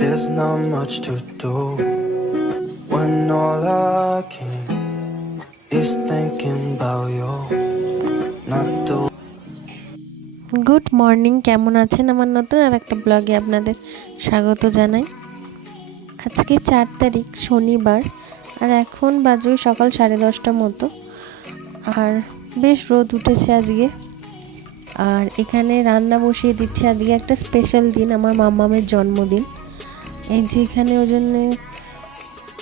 There's not much to do when all I can is thinking about you. Not the good morning কেমন আছেন আমার নতুন আর একটা ব্লগে আপনাদের স্বাগত জানাই। আজকে চার তারিখ, শনিবার, আর এখন বাজে সকাল সাড়ে দশটা মতো। আর বেশ রোদ উঠেছে আজকে। আর এখানে রান্না বসিয়ে দিচ্ছে আজকে একটা স্পেশাল দিন, আমার মামামের জন্মদিন। এই যে এখানে ওই জন্যে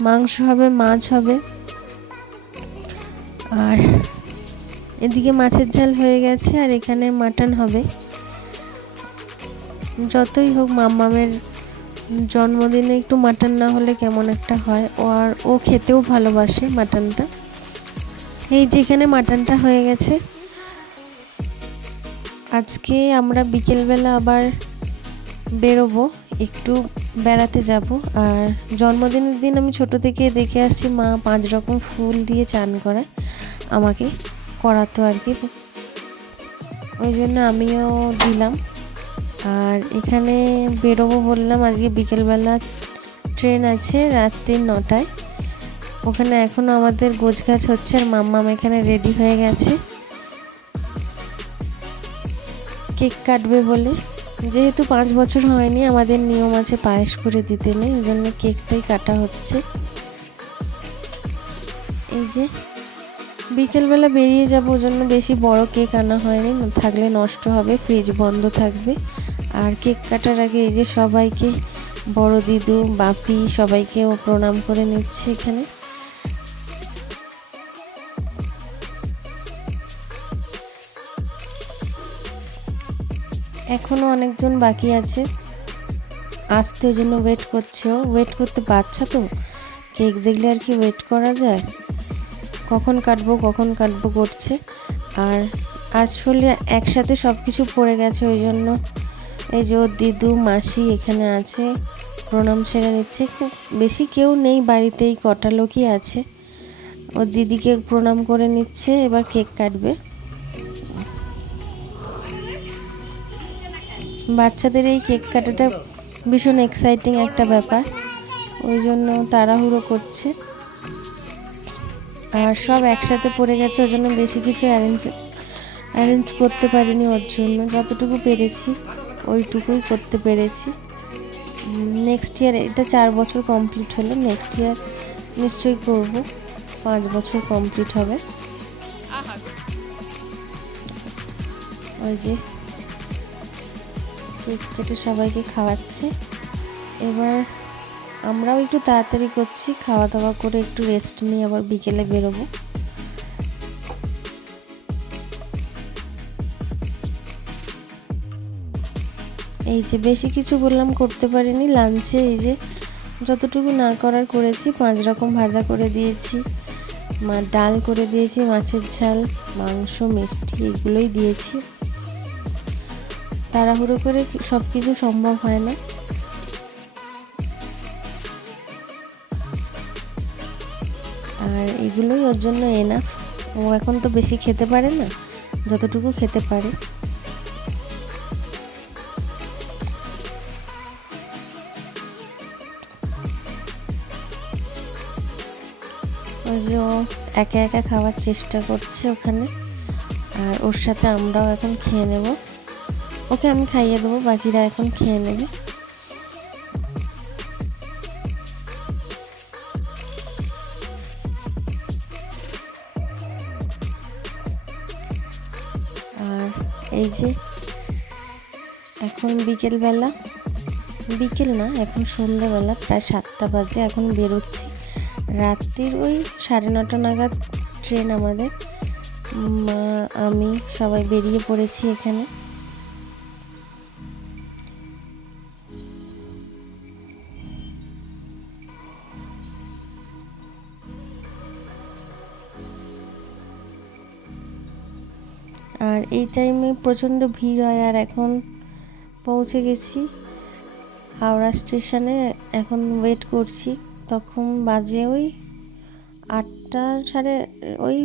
মাংস হবে, মাছ হবে। আর এদিকে মাছের ঝাল হয়ে গেছে আর এখানে মাটন হবে। যতই হোক মাম্মামের জন্মদিনে একটু মাটন না হলে কেমন একটা হয়। ও আর ও খেতেও ভালোবাসে মাটনটা। এই যেখানে মাটনটা হয়ে গেছে। আজকে আমরা বিকেলবেলা আবার বেরোবো। একটু বেড়াতে যাব। আর জন্মদিনের দিন আমি ছোট থেকে দেখে আসছি, মা পাঁচ রকম ফুল দিয়ে চান করায় আমাকে করাতো আর কি। ওই জন্য আমিও দিলাম। আর এখানে বেরোবো বললাম, আজকে বিকেলবেলা ট্রেন আছে রাত্রি নটায়। ওখানে এখনও আমাদের গোছগাছ হচ্ছে আর মাম্মাম এখানে রেডি হয়ে গেছে। কেক কাটবে বলে। যেহেতু পাঁচ বছর হয়নি, আমাদের নিয়ম আছে পায়েস করে দিতে নেই ওই জন্য কেকটাই কাটা হচ্ছে। এই যে, বিকেলবেলা বেরিয়ে যাব ওই জন্য বেশি বড় কেক আনা হয়নি, থাকলে নষ্ট হবে, ফ্রিজ বন্ধ থাকবে। আর কেক কাটার আগে এই যে সবাইকে, বড় দিদু, বাপি সবাইকে ও প্রণাম করে নিচ্ছে এখানে। এখনও অনেকজন বাকি আছে। আসতে ওই জন্য ওয়েট করছে ওয়েট করতে পারছে তো? কেক দেখলে আর কি ওয়েট করা যায়? কখন কাটবো কখন কাটবো করছে? আর আসলে একসাথে সব কিছু পড়ে গেছে ওই জন্য। এই যে ওর দিদু, মাসি এখানে আছে, প্রণাম সেরে নিচ্ছে। খুব বেশি কেউ নেই বাড়িতেই, কটা লোকই আছে। ওর দিদিকে প্রণাম করে নিচ্ছে, এবার কেক কাটবে। বাচ্চাদের এই কেক কাটাটা ভীষণ এক্সাইটিং একটা ব্যাপার। ওই জন্য তাড়াহুড়ো করছে। আর সব একসাথে পড়ে গেছে ওই জন্য বেশি কিছু অ্যারেঞ্জ অ্যারেঞ্জ করতে পারিনি ওর জন্য। যতটুকু পেরেছি ওইটুকুই করতে পেরেছি। নেক্সট ইয়ার এটা চার বছর কমপ্লিট হলো। নেক্সট ইয়ার নিশ্চয়ই করব। পাঁচ বছর কমপ্লিট হবে। ওই যে কেক কেটে সবাইকে খাওয়াচ্ছে। এবার আমরাও একটু তাড়াতাড়ি করছি খাওয়া দাওয়া করে একটু রেস্ট নিয়ে আবার বিকেলে বেরোবো। এই যে বেশি কিছু বললাম করতে পারিনি লাঞ্চে এই যে যতটুকু না করার করেছি, পাঁচ রকম ভাজা করে দিয়েছি, মা ডাল করে দিয়েছি, মাছের ঝাল, মাংস, মিষ্টি, এগুলোই দিয়েছি। তাড়াহুড়ো করে সব কিছু সম্ভব হয় না? আর এগুলোই ওর জন্য এনা ও এখন তো বেশি খেতে পারে না, যতটুকু খেতে পারে। যে ও একা একা খাওয়ার চেষ্টা করছে ওখানে। আর ওর সাথে আমরাও এখন খেয়ে নেব। ওকে আমি খাইয়ে দেবো, বাকিরা এখন খেয়ে নেবে। আর এই যে, এখন বিকেলবেলা, বিকেল না, এখন সন্ধ্যাবেলা, প্রায় সাতটা বাজে, এখন বেরোচ্ছি। রাত্রির ওই সাড়ে নটা নাগাদ ট্রেন আমাদের। মা, আমি সবাই বেরিয়ে পড়েছি এখানে। আর এই টাইমে প্রচণ্ড ভিড় হয় আর এখন পৌঁছে গেছি। হাওড়া স্টেশনে এখন ওয়েট করছি। তখন বাজে ওই আটটা সাড়ে, ওই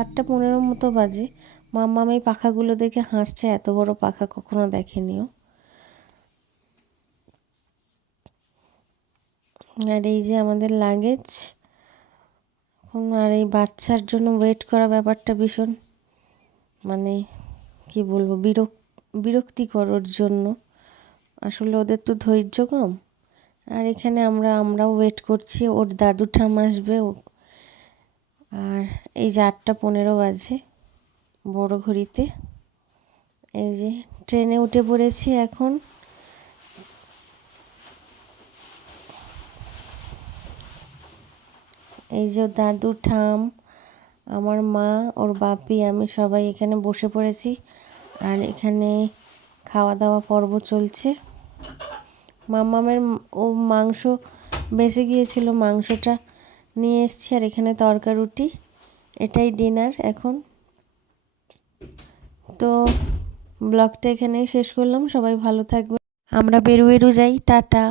আটটা পনেরো মতো বাজে। মাম্মাম এই পাখাগুলো দেখে হাসছে, এত বড় পাখা কখনো দেখেনিও। আর এই যে আমাদের লাগেজ আর এই বাচ্চার জন্য ওয়েট করা ব্যাপারটা ভীষণ। মানে কি বলব, বিরক বিরক্তিকর ওর জন্য। আসলে ওদের তো ধৈর্য কম। আর এখানে আমরা, আমরাও ওয়েট করছি, ওর দাদু ঠাম আসবে, ও, আর এই যে আটটা পনেরো বাজে বড় ঘড়িতে। এই যে ট্রেনে উঠে পড়েছি এখন। এই যে দাদু ঠাম আমার মা, ওর বাপি, আমি সবাই এখানে বসে পড়েছি। আর এখানে খাওয়া দাওয়া পর্ব চলছে। মামামের ও মাংস বেঁচে গিয়েছিল, মাংসটা নিয়ে এসছি আর এখানে তরকা রুটি এটাই ডিনার এখন। তো ব্লগটা এখানেই শেষ করলাম। সবাই ভালো থাকবে আমরা বেরু বেরু যাই। টাটা।